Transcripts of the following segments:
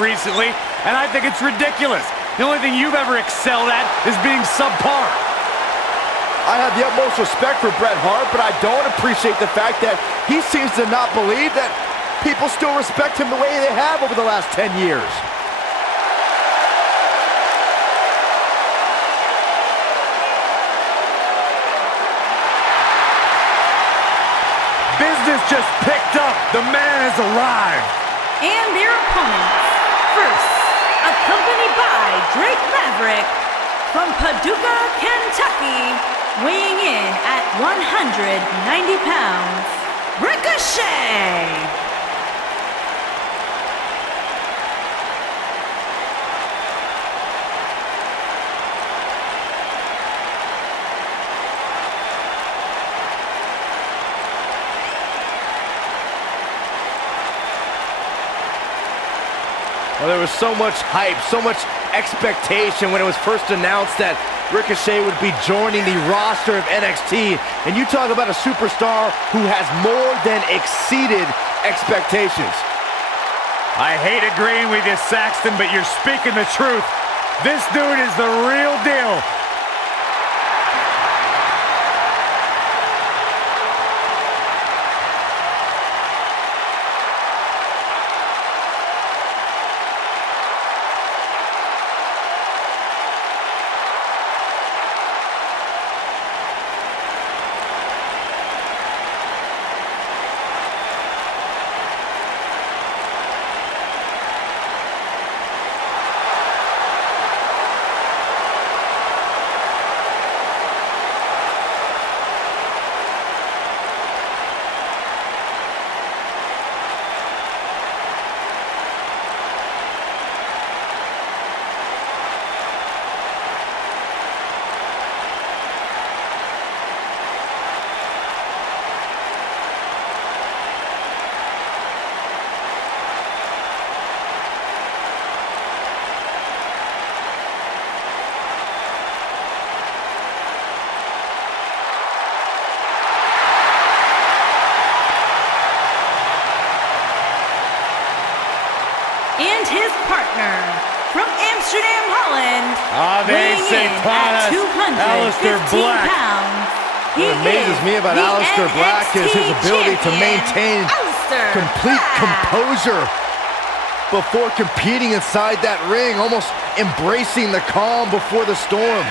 recently, and I think it's ridiculous. The only thing you've ever excelled at is being subpar. I have the utmost respect for Bret Hart, but I don't appreciate the fact that he seems to not believe that people still respect him the way they have over the last 10 years. Business just picked up. The man has arrived. And their opponents. First, accompanied by Drake Maverick from Paducah, Kentucky, weighing in at 190 pounds, Ricochet. Well, there was so much hype, so much expectation when it was first announced that Ricochet would be joining the roster of NXT. And you talk about a superstar who has more than exceeded expectations. I hate agreeing with you, Saxton, but you're speaking the truth. This dude is the real deal. And his partner from Amsterdam, Holland, weighing in at 215 pounds. What amazes me about Aleister Black is his ability to maintain complete composure before competing inside that ring, almost embracing the calm before the storm.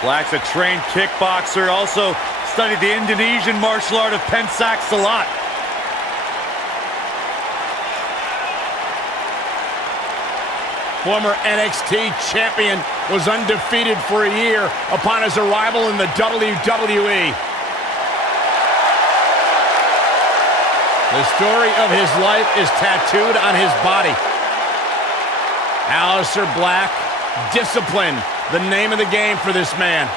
Black's a trained kickboxer, also studied the Indonesian martial art of Pencak Silat. Former NXT champion was undefeated for a year upon his arrival in the WWE. The story of his life is tattooed on his body. Aleister Black, discipline, the name of the game for this man.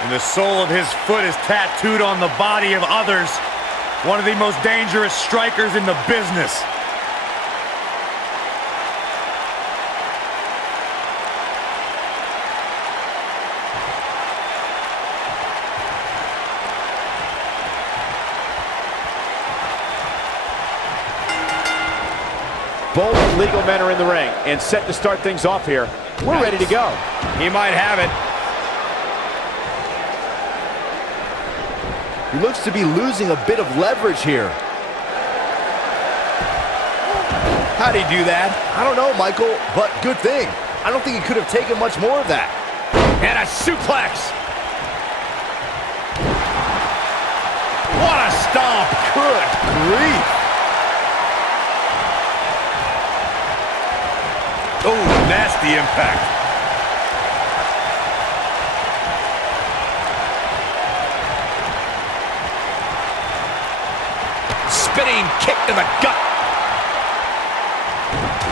And the sole of his foot is tattooed on the body of others. One of the most dangerous strikers in the business. Both legal men are in the ring and set to start things off here. We're ready to go. He might have it. He looks to be losing a bit of leverage here. How'd he do that? I don't know, Michael, but good thing. I don't think he could have taken much more of that. And a suplex. What a stomp. Good grief. Oh, nasty impact. Spinning kick to the gut.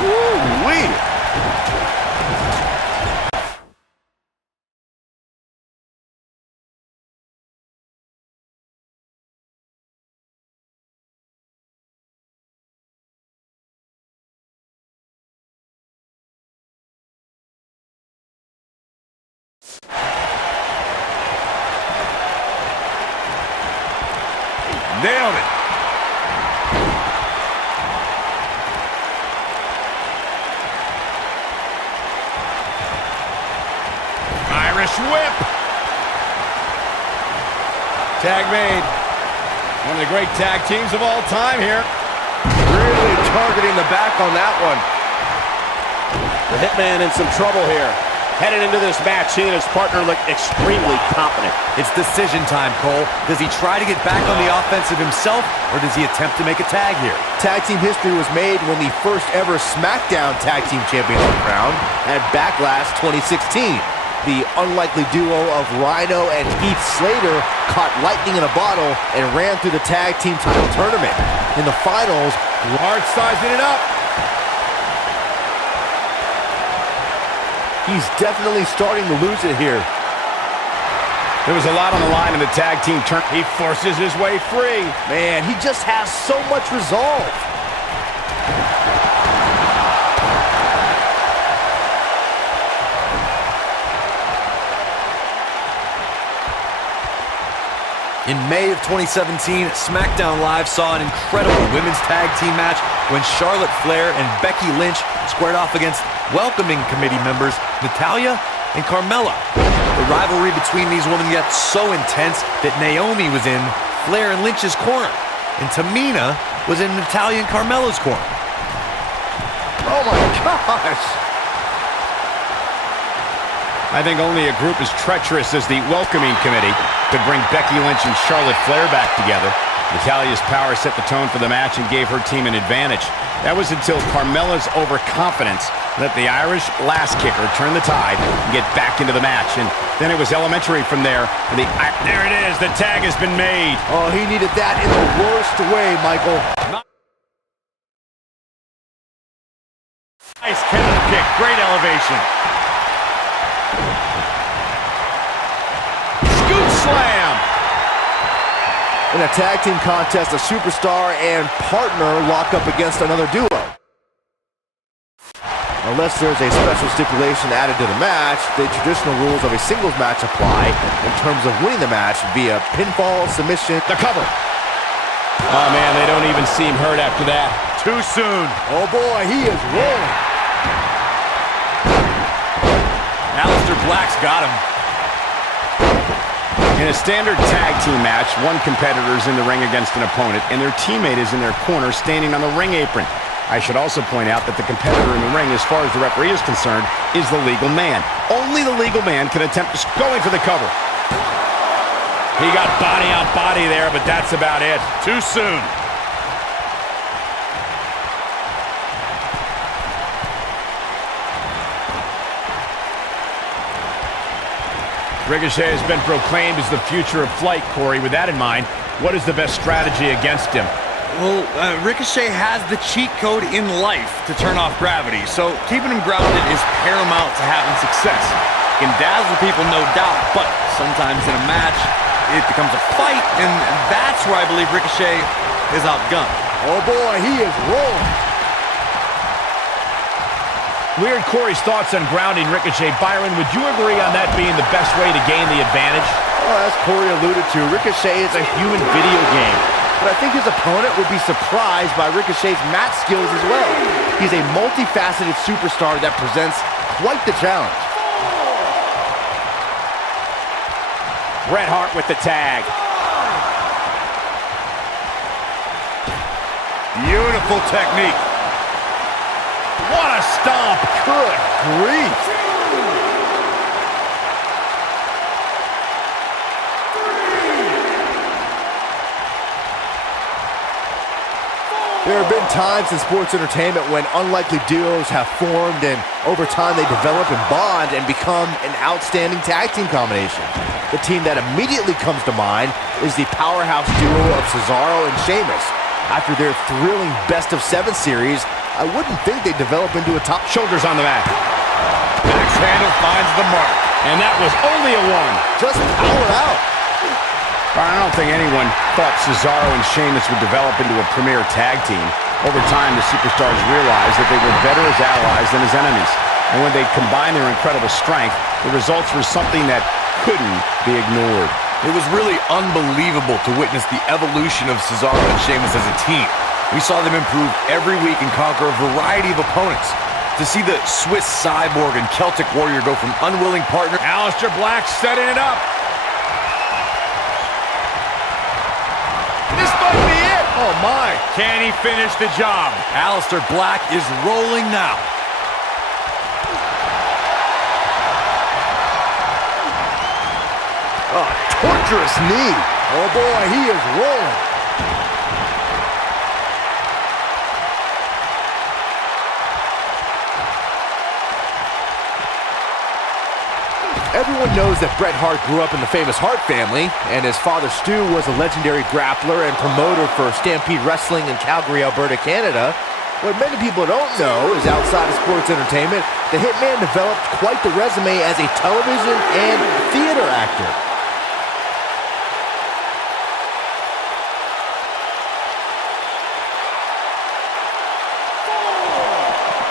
Woo-wee. Nailed it. Irish whip. Tag made. One of the great tag teams of all time here. Really targeting the back on that one. The Hitman in some trouble here. Headed into this match, he and his partner look extremely confident. It's decision time, Cole. Does he try to get back on the offensive himself, or does he attempt to make a tag here? Tag team history was made when the first ever SmackDown Tag Team Champions were crowned at Backlash 2016. The unlikely duo of Rhino and Heath Slater caught lightning in a bottle and ran through the tag team title tournament. In the finals, Hart sizing it up. he's definitely starting to lose it here. There was a lot on the line in the tag team turn. He forces his way free. Man, he just has so much resolve. In May of 2017, SmackDown Live saw an incredible women's tag team match when Charlotte Flair and Becky Lynch squared off against welcoming committee members Natalya and Carmella. The rivalry between these women got so intense that Naomi was in Flair and Lynch's corner, and Tamina was in Natalya and Carmella's corner. Oh my gosh! I think only a group as treacherous as the welcoming committee could bring Becky Lynch and Charlotte Flair back together. Natalya's power set the tone for the match and gave her team an advantage. That was until Carmella's overconfidence let the Irish lass kicker turn the tide and get back into the match. And then it was elementary from there. There it is. The tag has been made. Oh, he needed that in the worst way, Michael. Nice killer kick. Great elevation. Scoop slam. In a tag team contest, a superstar and partner lock up against another duo. Unless there's a special stipulation added to the match, the traditional rules of a singles match apply in terms of winning the match via pinfall, submission. The cover. Oh, man, they don't even seem hurt after that. Too soon. Oh, boy, he is rolling. Aleister Black's got him. In a standard tag team match, one competitor is in the ring against an opponent, and their teammate is in their corner standing on the ring apron. I should also point out that the competitor in the ring, as far as the referee is concerned, is the legal man. Only the legal man can attempt going for the cover. He got body on body there, but that's about it. Too soon. Ricochet has been proclaimed as the future of Flight, Corey. With that in mind, what is the best strategy against him? Well, Ricochet has the cheat code in life to turn off gravity, so keeping him grounded is paramount to having success. He can dazzle people, no doubt, but sometimes in a match, it becomes a fight, and that's where I believe Ricochet is outgunned. Oh boy, he is rolling. We heard Corey's thoughts on grounding Ricochet. Byron, would you agree on that being the best way to gain the advantage? Well, as Corey alluded to, Ricochet is a human video game. But I think his opponent would be surprised by Ricochet's match skills as well. He's a multifaceted superstar that presents quite the challenge. Bret Hart with the tag. Beautiful technique. What a stomp! Good grief. There have been times in sports entertainment when unlikely duos have formed, and over time they develop and bond and become an outstanding tag team combination. The team that immediately comes to mind is the powerhouse duo of Cesaro and Sheamus. After their thrilling best-of-7 series, I wouldn't think they'd develop into a top. Shoulders on the mat. Axe handle finds the mark. And that was only a one. Just power out. I don't think anyone thought Cesaro and Sheamus would develop into a premier tag team. Over time, the superstars realized that they were better as allies than as enemies. And when they combined their incredible strength, the results were something that couldn't be ignored. It was really unbelievable to witness the evolution of Cesaro and Sheamus as a team. We saw them improve every week and conquer a variety of opponents. To see the Swiss Cyborg and Celtic Warrior go from unwilling partner... Aleister Black setting it up. This might be it. Oh my, can he finish the job? Aleister Black is rolling now. Oh, torturous knee. Oh boy, he is rolling. Everyone knows that Bret Hart grew up in the famous Hart family, and his father Stu was a legendary grappler and promoter for Stampede Wrestling in Calgary, Alberta, Canada. What many people don't know is outside of sports entertainment, the Hitman developed quite the resume as a television and theater actor.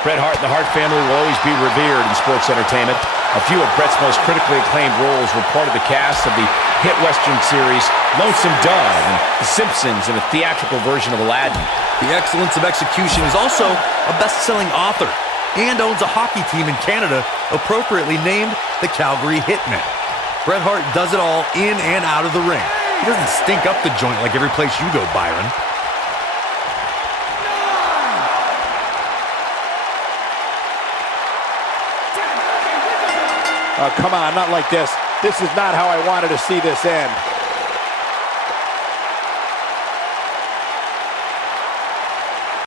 Bret Hart and the Hart family will always be revered in sports entertainment. A few of Bret's most critically acclaimed roles were part of the cast of the hit Western series Lonesome Dove and The Simpsons and a theatrical version of Aladdin. The excellence of execution is also a best-selling author and owns a hockey team in Canada, appropriately named the Calgary Hitmen. Bret Hart does it all in and out of the ring. He doesn't stink up the joint like every place you go, Byron. Oh, come on, not like this. This is not how I wanted to see this end.